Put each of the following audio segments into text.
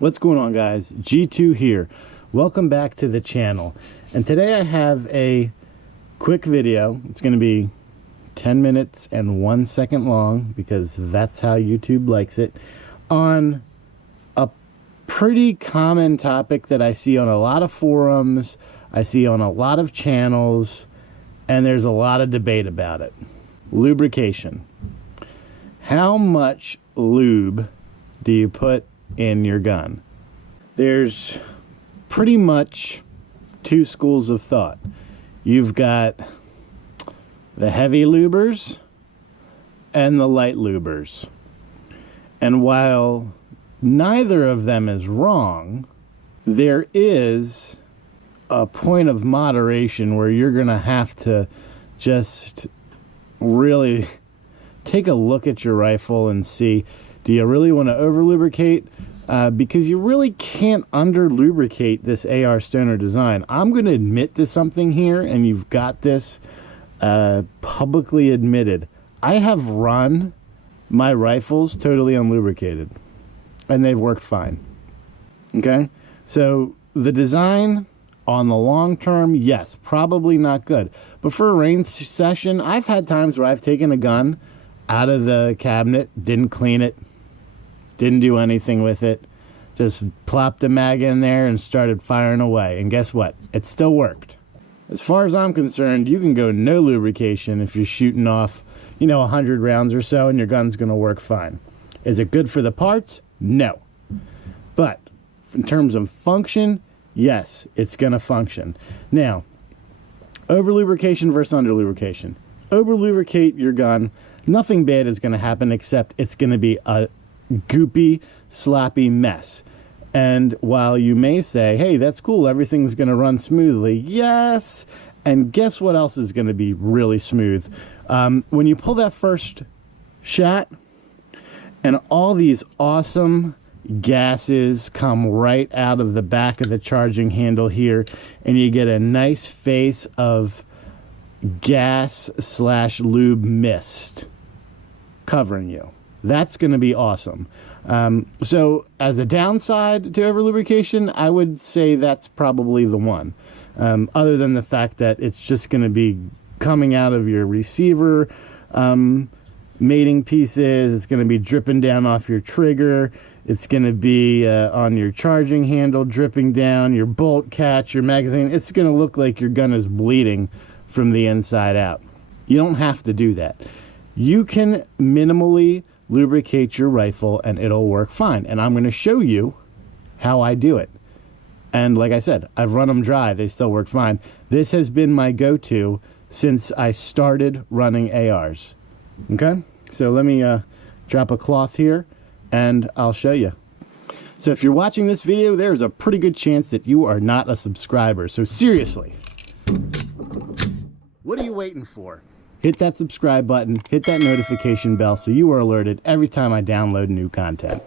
What's going on, guys? G2 here. Welcome back to the channel. And today I have a quick video. It's going to be 10 minutes and 1 second long because that's how YouTube likes it, on a pretty common topic that I see on a lot of forums, I see on a lot of channels, and there's a lot of debate about it. Lubrication. How much lube do you put in your gun? There's pretty much two schools of thought. You've got the heavy lubers and the light lubers. And while neither of them is wrong, there is a point of moderation where you're going to have to just really take a look at your rifle and see, do you really want to over lubricate? Because you really can't under lubricate this AR Stoner design. I'm going to admit to something here, and you've got this publicly admitted. I have run my rifles totally unlubricated, and they've worked fine. Okay? So the design on the long term, yes, probably not good. But for a range session, I've had times where I've taken a gun out of the cabinet, didn't clean it, didn't do anything with it, just plopped a mag in there and started firing away. And guess what? It still worked. As far as I'm concerned, you can go no lubrication if you're shooting off, 100 rounds or so, and your gun's going to work fine. Is it good for the parts? No. But in terms of function, yes, it's going to function. Now, over lubrication versus under lubrication. Over lubricate your gun, nothing bad is going to happen except it's going to be a goopy, sloppy mess. And while you may say, hey, that's cool, everything's going to run smoothly, yes, and guess what else is going to be really smooth? When you pull that first shot and all these awesome gases come right out of the back of the charging handle here, and you get a nice face of gas/lube mist covering you. That's going to be awesome. So as a downside to over lubrication, I would say that's probably the one. Other than the fact that it's just going to be coming out of your receiver mating pieces, it's going to be dripping down off your trigger, it's going to be on your charging handle, dripping down your bolt catch, your magazine. It's going to look like your gun is bleeding from the inside out. You don't have to do that. You can minimally lubricate your rifle and it'll work fine. And I'm going to show you how I do it. And like I said, I've run them dry. They still work fine. This has been my go-to since I started running ARs. Okay? So let me drop a cloth here and I'll show you. So if you're watching this video, there's a pretty good chance that you are not a subscriber. So seriously, what are you waiting for? Hit that subscribe button, hit that notification bell so you are alerted every time I download new content.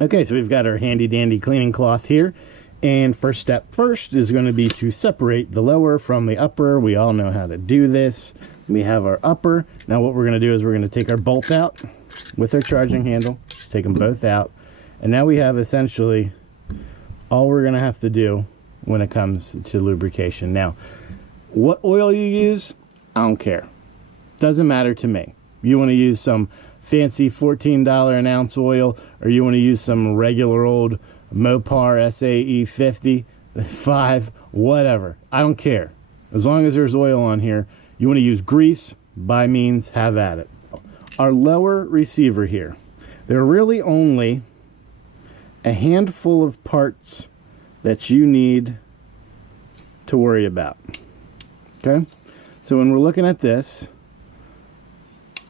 Okay, so we've got our handy dandy cleaning cloth here. And first step first is going to be to separate the lower from the upper. We all know how to do this. We have our upper. Now what we're going to do is we're going to take our bolts out with our charging handle. Just take them both out. And now we have essentially all we're going to have to do when it comes to lubrication. Now, what oil you use, I don't care. Doesn't matter to me. You want to use some fancy $14 an ounce oil, or you want to use some regular old Mopar SAE 50, 5, whatever. I don't care. As long as there's oil on here. You want to use grease, by means, have at it. Our lower receiver here. There are really only a handful of parts that you need to worry about. Okay? So when we're looking at this,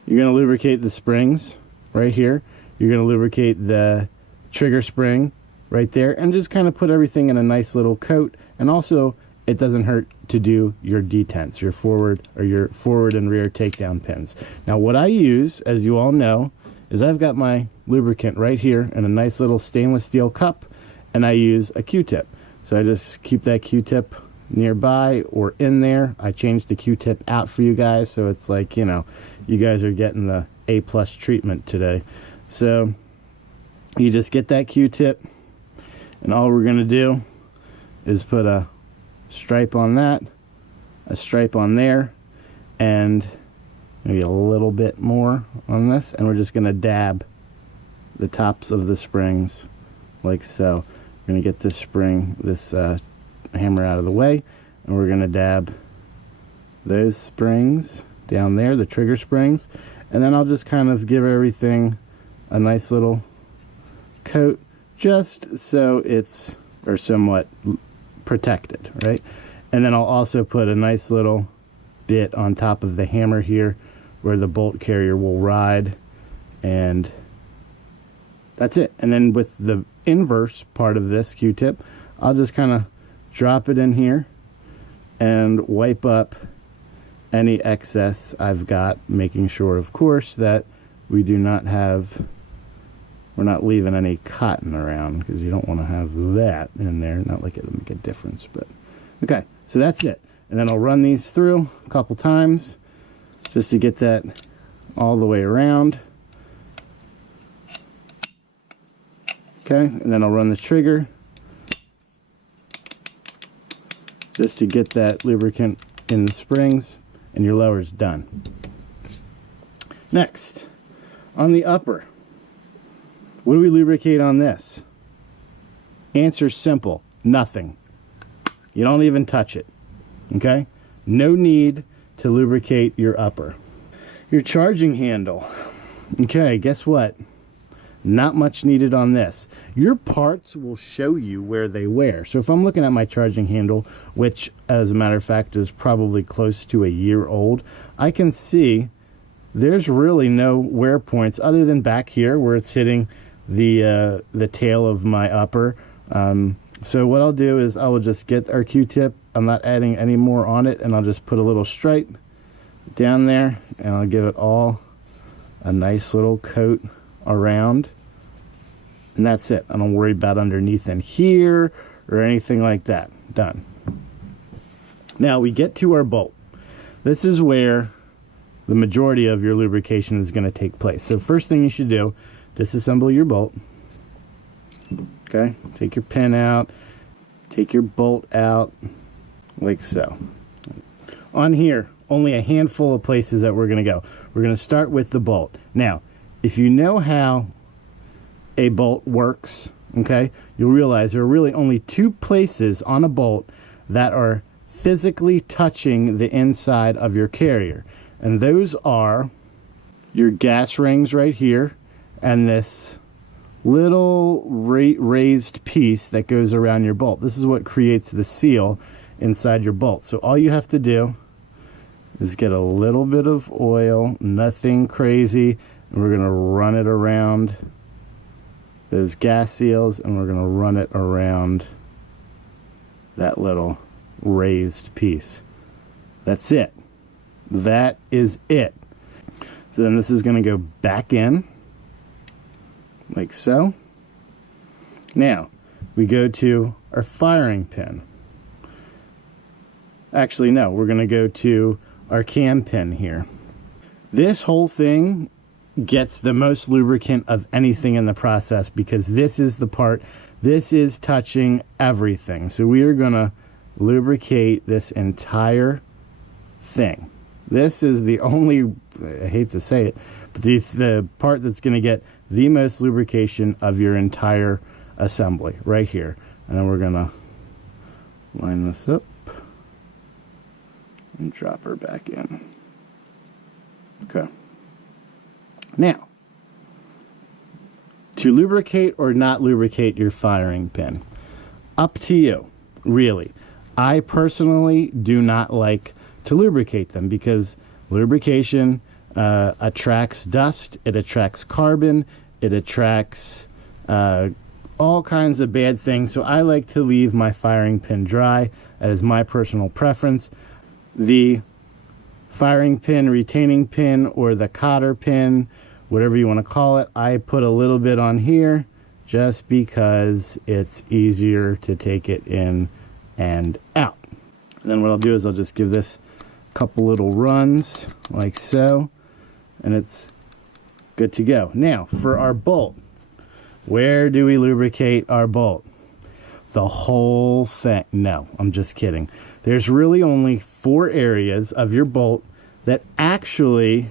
you're going to lubricate the springs right here. You're going to lubricate the trigger spring right there and just kind of put everything in a nice little coat. And also, it doesn't hurt to do your detents, your forward and rear takedown pins. Now, what I use, as you all know, is I've got my lubricant right here in a nice little stainless steel cup, and I use a Q-tip. So I just keep that Q-tip nearby or in there. I changed the Q-tip out for you guys, so it's like, you guys are getting the A+ treatment today. So you just get that Q-tip, And all we're going to do is put a stripe on that, a stripe on there, and maybe a little bit more on this, and we're just going to dab the tops of the springs like so. We're going to get this spring, this hammer out of the way, and we're going to dab those springs down there, the trigger springs, and then I'll just kind of give everything a nice little coat just so it's or somewhat protected, right? And then I'll also put a nice little bit on top of the hammer here where the bolt carrier will ride, and that's it. And then with the inverse part of this Q-tip, I'll just kind of drop it in here and wipe up any excess I've got, making sure, of course, that we do not have, we're not leaving any cotton around, because you don't want to have that in there. Not like it'll make a difference, but okay, so that's it. And then I'll run these through a couple times just to get that all the way around. Okay, and then I'll run the trigger just to get that lubricant in the springs, and your lower's done. Next, on the upper, what do we lubricate on this? Answer's simple: nothing. You don't even touch it. Okay? No need to lubricate your upper. Your charging handle. Okay, guess what? Not much needed on this. Your parts will show you where they wear. So if I'm looking at my charging handle, which as a matter of fact is probably close to a year old, I can see there's really no wear points other than back here where it's hitting the tail of my upper. So what I'll do is I will just get our Q-tip. I'm not adding any more on it, and I'll just put a little stripe down there, and I'll give it all a nice little coat around, and that's it. I don't worry about underneath in here or anything like that. Done. Now we get to our bolt. This is where the majority of your lubrication is going to take place. So first thing you should do, disassemble your bolt. Okay, take your pin out, take your bolt out like so. On here, only a handful of places that we're going to go. We're going to start with the bolt. Now, if you know how a bolt works, okay, you'll realize there are really only two places on a bolt that are physically touching the inside of your carrier. And those are your gas rings right here and this little raised piece that goes around your bolt. This is what creates the seal inside your bolt. So all you have to do is get a little bit of oil, nothing crazy, and we're going to run it around those gas seals, and we're going to run it around that little raised piece. That's it. That is it. So then this is going to go back in like so. Now we go to our firing pin. Actually, no, we're going to go to our cam pin here. This whole thing gets the most lubricant of anything in the process, because this is the part, this is touching everything. So we are going to lubricate this entire thing. This is the only, I hate to say it, but the part that's going to get the most lubrication of your entire assembly right here. And then we're going to line this up and drop her back in. Okay. Now, to lubricate or not lubricate your firing pin, up to you, really. I personally do not like to lubricate them, because lubrication attracts dust, it attracts carbon, it attracts all kinds of bad things. So I like to leave my firing pin dry. That is my personal preference. The firing pin, retaining pin, or the cotter pin, whatever you want to call it, I put a little bit on here just because it's easier to take it in and out. And then what I'll do is I'll just give this a couple little runs like so, and it's good to go. Now for our bolt, where do we lubricate our bolt? the whole thing. No, I'm just kidding. There's really only 4 areas of your bolt that actually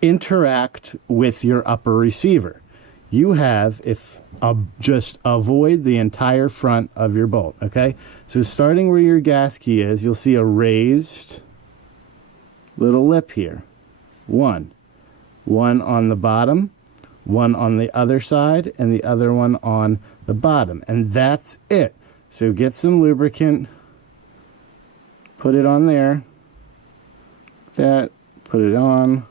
interact with your upper receiver. You have, just avoid the entire front of your bolt, okay? So starting where your gas key is, you'll see a raised little lip here. One on the bottom, one on the other side, and the other one on the bottom. And that's it. So get some lubricant, put it on there, put it on,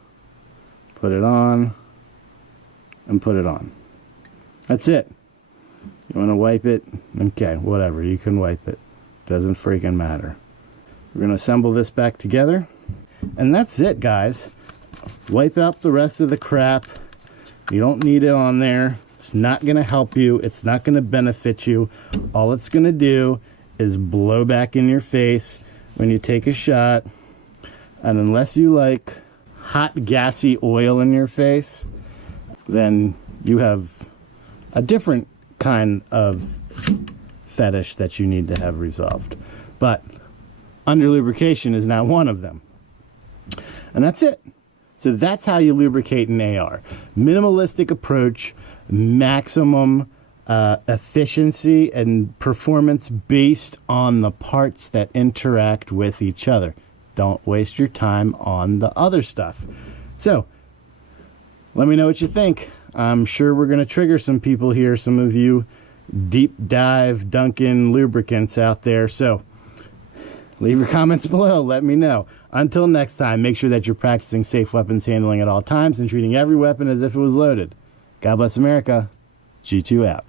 and put it on. That's it. You want to wipe it? Okay, whatever. You can wipe it. Doesn't freaking matter. We're going to assemble this back together. And that's it, guys. Wipe out the rest of the crap. You don't need it on there. It's not going to help you. It's not going to benefit you. All it's going to do is blow back in your face when you take a shot. And unless you like hot, gassy oil in your face, then you have a different kind of fetish that you need to have resolved. But under lubrication is not one of them. And that's it. So that's how you lubricate an AR. Minimalistic approach, maximum efficiency and performance based on the parts that interact with each other. Don't waste your time on the other stuff. So let me know what you think. I'm sure we're going to trigger some people here, some of you deep dive Dunkin' lubricants out there. So leave your comments below. Let me know. Until next time, make sure that you're practicing safe weapons handling at all times and treating every weapon as if it was loaded. God bless America. G2 out.